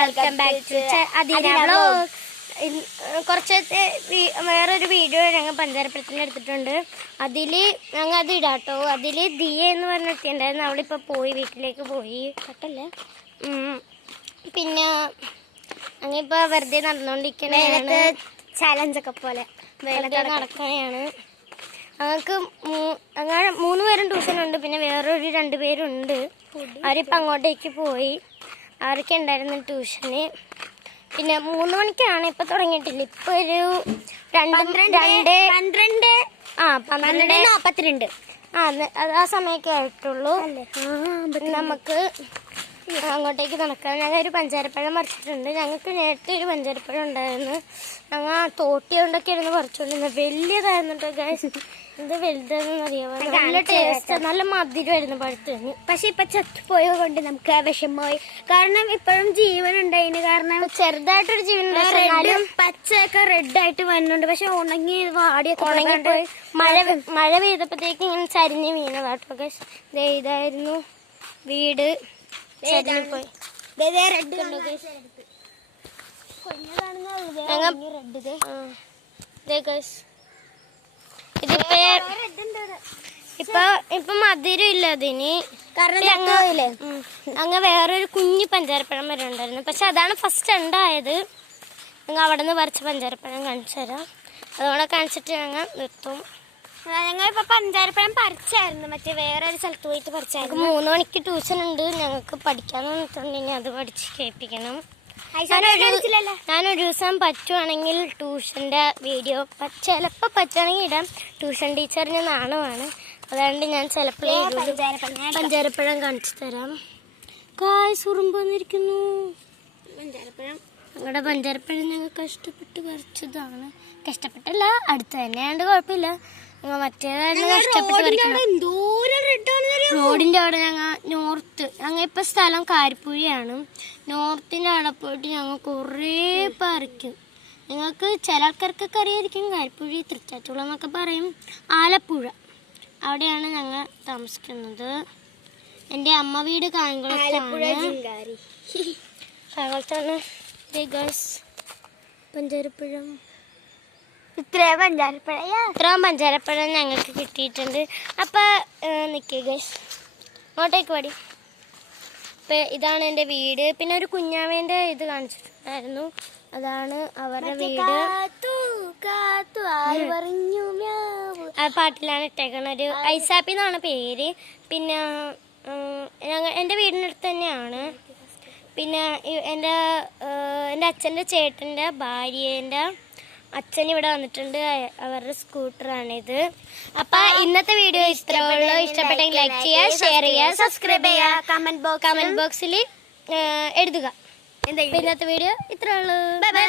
Welcome back to Adheena vlogs. കുറച്ചത്തെ വേറൊരു video ഞങ്ങൾ പഞ്ചാരപ്പഴത്തിന് എടുത്തിട്ടുണ്ട്. അതിൽ ഞങ്ങൾ അത് ഇടാട്ടോ. അതിൽ ദിയ എന്ന് പറഞ്ഞിട്ടുണ്ടായിരുന്നു. അവളിപ്പോൾ പോയി, വീട്ടിലേക്ക് പോയി. കട്ടല്ലേ. പിന്നെ ഞങ്ങളിപ്പോൾ വെറുതെ നടന്നുകൊണ്ടിരിക്കണ ചാലഞ്ചൊക്കെ പോലെ വെറുതെ നടക്കുകയാണ്. ഞങ്ങൾക്ക് അങ്ങനെ 3 പേരും ട്യൂഷനുണ്ട്. പിന്നെ വേറൊരു 2 പേരുണ്ട്. അവരിപ്പോൾ അങ്ങോട്ടേക്ക് പോയി. അവർക്ക് ഉണ്ടായിരുന്നു ട്യൂഷന്. പിന്നെ 3 മണിക്കാണ്, ഇപ്പം തുടങ്ങിയിട്ടില്ല. ഇപ്പം ഒരു 12:42 ആ സമയമൊക്കെ ആയിട്ടുള്ളൂ. നമുക്ക് അങ്ങോട്ടേക്ക് നടക്കാം. ഞങ്ങളൊരു പഞ്ചാരപ്പഴം പറിച്ചിട്ടുണ്ട്. ഞങ്ങൾക്ക് നേരത്തെ ഒരു പഞ്ചാരപ്പഴം ഉണ്ടായിരുന്നു. ഞങ്ങൾ തോട്ടി കൊണ്ടൊക്കെ ഇരുന്ന് പറിച്ചുകൊണ്ടിരുന്നത്. വലിയതായിരുന്നു കേട്ടോ ഗൈസ്. ഇത് വലുതാണെന്ന് അറിയാമോ? നല്ല ടേസ്റ്റ്, നല്ല മധുരമായിരുന്നു പഴുത്തിന്. പക്ഷെ ഇപ്പൊ ചത്തുപോയത് കൊണ്ട് നമുക്ക് വിഷമമായി. കാരണം ഇപ്പോഴും ജീവൻ ഉണ്ടായിന്. കാരണം ചെറുതായിട്ടൊരു ജീവൻ ഉണ്ടായിരുന്നു. പച്ചയൊക്കെ റെഡ് ആയിട്ട് വരുന്നുണ്ട്. പക്ഷെ ഉണങ്ങി വാടിയൊക്കെ ഉണങ്ങിപ്പോയി. മഴ പെയ്തപ്പോഴത്തേക്ക് ഇങ്ങനെ ചരിഞ്ഞ് വീണതാട്ടോ ഗൈസ്. ഇതായിരുന്നു വീട്. പോയി ഇപ്പൊ മധുരം ഇല്ല അതിന്. അങ്ങ് വേറൊരു കുഞ്ഞു പഞ്ചാരപ്പഴം വരെ ഉണ്ടായിരുന്നു. പക്ഷെ അതാണ് ഫസ്റ്റ് ഉണ്ടായത്. ഞങ്ങൾ അവിടെ നിന്ന് പറിച്ച പഞ്ചാരപ്പഴം കാണിച്ചു തരാം. അതോടെ കാണിച്ചിട്ട് ഞങ്ങൾ നിർത്തും. ഞങ്ങളിപ്പോ പഞ്ചാരപ്പഴം പറിച്ചായിരുന്നു. മറ്റേ വേറെ ഒരു സ്ഥലത്ത് പോയിട്ട് പറിച്ചായിരുന്നു. 3 മണിക്ക് ട്യൂഷൻ ഉണ്ട്. ഞങ്ങൾക്ക് പഠിക്കാൻ വന്നിട്ടുണ്ടെങ്കിൽ അത് പഠിച്ച് കേൾപ്പിക്കണം. ഞാനൊരു ദിവസം പറ്റുവാണെങ്കിൽ ട്യൂഷൻ്റെ വീഡിയോ ചിലപ്പോൾ പറ്റുവാണെങ്കിൽ ഇടാം. ട്യൂഷൻ ടീച്ചറിന് നാണമാണ്. അതുകൊണ്ട് ഞാൻ ചിലപ്പോൾ പഞ്ചാരപ്പഴം കാണിച്ചു തരാം. സുറുമ്പ് വന്നിരിക്കുന്നു. ഞങ്ങളുടെ പഞ്ചാരപ്പഴം ഞങ്ങൾ കഷ്ടപ്പെട്ട് പറിച്ചതാണ്. കഷ്ടപ്പെട്ടല്ല, അടുത്ത് തന്നെ ആയതുകൊണ്ട് കുഴപ്പമില്ല. മറ്റേതായിരുന്നു കഷ്ടപ്പെട്ട് പറിക്കണം. റോഡിൻ്റെ അവിടെ ഞങ്ങൾ ഇപ്പം സ്ഥലം കാരിപ്പുഴയാണ്. നോർത്തിൻ്റെ അവിടെ പോയിട്ട് ഞങ്ങൾ കുറേ പറിക്കും. നിങ്ങൾക്ക് ചില ആൾക്കാർക്കൊക്കെ അറിയായിരിക്കും. കാരിപ്പുഴ, തൃച്ചാറ്റുളം എന്നൊക്കെ പറയും. ആലപ്പുഴ അവിടെയാണ് ഞങ്ങൾ താമസിക്കുന്നത്. എൻ്റെ അമ്മ വീട് കായംകുളത്താണ്. പഞ്ചാരപ്പഴം ഇത്രയും പഞ്ചാരപ്പഴം ഞങ്ങൾക്ക് കിട്ടിയിട്ടുണ്ട്. അപ്പം നിൽക്കുക ഗൈസ്, അങ്ങോട്ടേക്ക് പാടി. ഇപ്പം ഇതാണ് എൻ്റെ വീട്. പിന്നെ ഒരു കുഞ്ഞാവേൻ്റെ ഇത് കാണിച്ചിട്ടുണ്ടായിരുന്നു. അതാണ് അവരുടെ വീട്. ആ പാട്ടിലാണ് ഇട്ടേക്കുന്നത്. ഒരു ഐസാപ്പി എന്നാണ് പേര്. പിന്നെ എൻ്റെ വീടിനടുത്ത് തന്നെയാണ്. പിന്നെ എൻ്റെ അച്ഛൻ്റെ ചേട്ടൻ്റെ ഭാര്യേൻ്റെ അച്ഛൻ ഇവിടെ വന്നിട്ടുണ്ട്. അവരുടെ സ്കൂട്ടറാണിത്. അപ്പൊ ഇന്നത്തെ വീഡിയോ ഇത്രയുള്ളൂ. ഇഷ്ടപ്പെട്ടെങ്കിൽ ലൈക്ക് ചെയ്യുക, ഷെയർ ചെയ്യുക, സബ്സ്ക്രൈബ് ചെയ്യുക, കമന്റ് ബോക്സിൽ എഴുതുക. ഇന്നത്തെ വീഡിയോ ഇത്രയുള്ളൂ. Bye by.